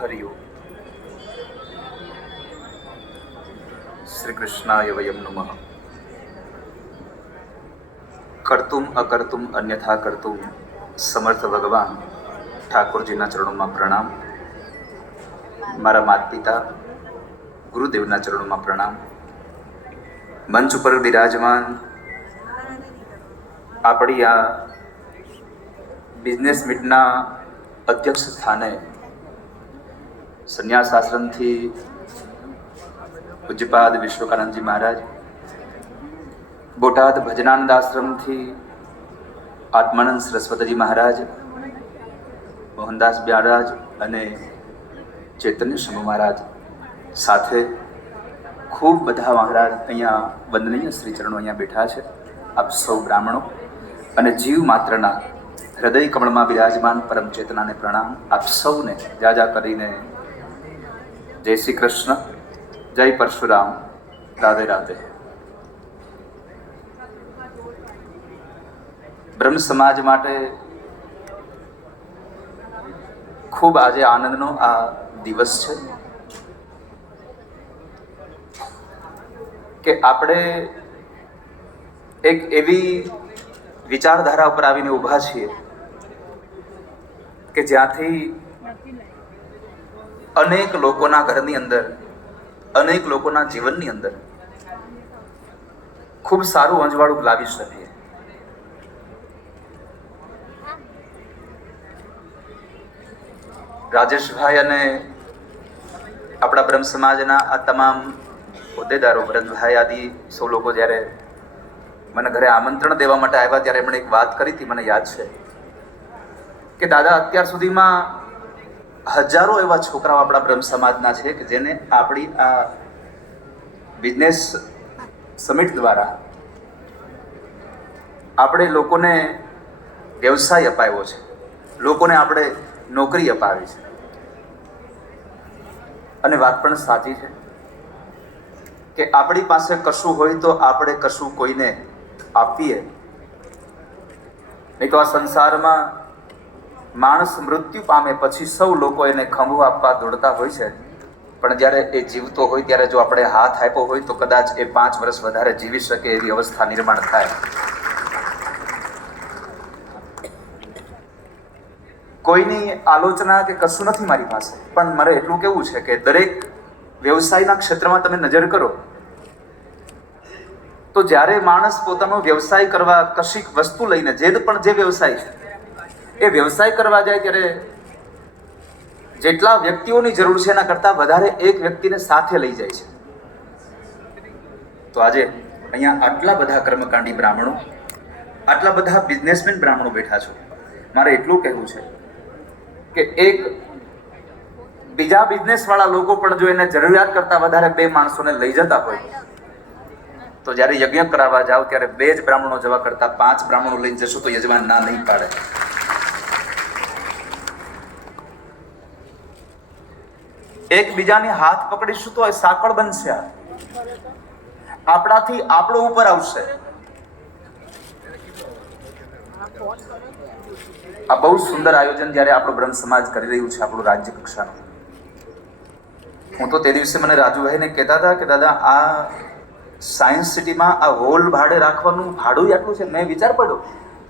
હરિયો શ્રી કૃષ્ણાય વયમ નમઃ. કરતુમ અકર્તુમ અન્યથા કરતુમ સમર્થ ભગવાન ઠાકોરજીના ચરણોમાં પ્રણામ. મારા માતા પિતા ગુરુદેવના ચરણોમાં પ્રણામ. મંચ ઉપર બિરાજમાન આપણી આ બિઝનેસ મીટના અધ્યક્ષ સ્થાને સંન્યાસ આશ્રમથી પૂજ્યપાદ વિશ્વકાનંદજી મહારાજ, બોટાદ ભજનાનંદ આશ્રમથી આત્માનંદ સરસ્વતીજી મહારાજ, મોહનદાસ મહારાજ અને ચૈતન્ય શંભુ મહારાજ સાથે ખૂબ બધા મહારાજ અહીંયા વંદનીય શ્રી ચરણો અહીંયા બેઠા છે. આપ સૌ બ્રાહ્મણો અને જીવ માત્રના હૃદય કમળમાં બિરાજમાન પરમ ચેતનાને પ્રણામ. આપ સૌને જાજા કરીને જય શ્રી કૃષ્ણ, જય પરશુરામ, રાધે રાધે. બ્રહ્મ સમાજ માટે ખૂબ આજે આનંદનો આ દિવસ છે કે આપણે એક એવી વિચારધારા ઉપર આવીને ઊભા છીએ કે જ્યાંથી અનેક લોકોના ઘરની અંદર, અનેક લોકોના જીવનની અંદર ખૂબ સારું અંજવાળું લાવી શકીએ. રાજેશભાઈ અને આપણા બ્રહ્મ સમાજના આ તમામ હોદ્દેદારો, ભરતભાઈ આદિ સૌ લોકો જ્યારે મને ઘરે આમંત્રણ દેવા માટે આવ્યા ત્યારે એમણે એક વાત કરી હતી, મને યાદ છે કે દાદા અત્યાર સુધીમાં હજારો એવા છોકરાઓ આપણા બ્રહ્મ સમાજના છે કે જેને આપણી આ બિઝનેસ સમિટ દ્વારા આપણે લોકોને વ્યવસાય અપાવ્યો છે. લોકોને આપણે નોકરી અપાવી છે. અને વાત પણ સાચી છે કે આપણી પાસે કશું હોય તો આપણે કશું કોઈને આપીએ. નહીં તો આ સંસારમાં માણસ મૃત્યુ પામે પછી સૌ લોકો એને ખંભો આપવા દોડતા હોય છે. પણ જ્યારે એ જીવતો હોય, ત્યારે જો આપણે હાથ આપ્યો હોય, તો કદાચ એ પાંચ વર્ષ વધારે જીવી શકે એવી અવસ્થા નિર્માણ થાય. કોઈની આલોચના કે કશું નથી મારી પાસે, પણ મારે એટલું કેવું છે કે દરેક વ્યવસાયના ક્ષેત્રમાં તમે નજર કરો. તો જ્યારે માણસ પોતાનો વ્યવસાય કરવા કશીક વસ્તુ લઈને, જે પણ જે વ્યવસાય છે એ વ્યવસાય કરવા જાય ત્યારે જેટલા વ્યક્તિઓની જરૂર છે એના કરતાં વધારે એક વ્યક્તિને સાથે લઈ જાય છે. તો આજે અહીંયા આટલા બધા કર્મકાંડી બ્રાહ્મણો, આટલા બધા બિઝનેસમેન બ્રાહ્મણો બેઠા છો. મારે એટલું કહેવું છે કે એક બીજા બિઝનેસ વાળા લોકો પણ જો એને જરૂરિયાત કરતા વધારે બે માણસોને લઈ જતા હોય, તો જ્યારે યજ્ઞ કરાવવા જાઓ ત્યારે બે જ બ્રાહ્મણો જવા કરતા પાંચ બ્રાહ્મણો લઈને જશો તો યજમાન ના નહીં પાડે. એકબીજાની હાથ પકડીશું તો એ સાંકળ બનશે આપણાથી આપણો ઉપર આવશે. આ બહુ સુંદર આયોજન જ્યારે આપણો બ્રહ્મ સમાજ કરી રહ્યું છે આપણું રાજ્ય કક્ષાનું. હું તો તે દિવસે મને રાજુભાઈને કહેતા હતા કે, દાદા, આ સાયન્સ સિટીમાં આ હોલ ભાડે રાખવાનું ભાડું આટલું છે. મેં વિચાર પડ્યો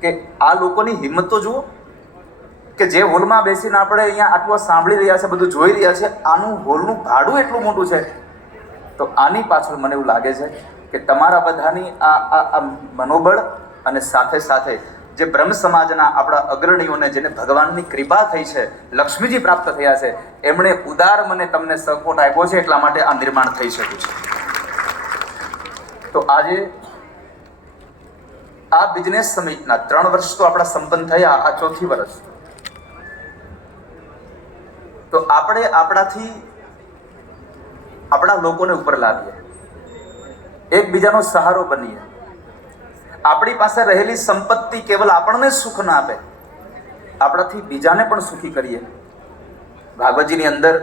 કે આ લોકોની હિંમત તો જુઓ કે જે હોલમાં બેસીને આપણે અહીંયા આટલું સાંભળી રહ્યા છે, બધું જોઈ રહ્યા છે, આનું હોલનું ભાડું એટલું મોટું છે. તો આની પાછળ મને એવું લાગે છે કે તમારા બધાની આ આ મનોબળ અને સાથે સાથે જે બ્રહ્મ સમાજના આપણા અગ્રણીઓને જેને ભગવાનની કૃપા થઈ છે, લક્ષ્મીજી પ્રાપ્ત થયા છે, એમણે ઉદાર મને તમને સપોર્ટ આપ્યો છે એટલા માટે આ નિર્માણ થઈ શક્યું છે. તો આજે આ બિઝનેસ સમિટના ત્રણ વર્ષ તો આપણા સંપન્ન થયા, આ ચોથી વર્ષ. તો આપણે આપણાથી આપણા લોકોને ઉપર લાવીએ. એકબીજાનો સહારો બનીએ. આપણી પાસે રહેલી સંપત્તિ કેવલ આપણને સુખ ના આપે. આપણાથી બીજાને પણ સુખી કરીએ. ભાગવતજીની અંદર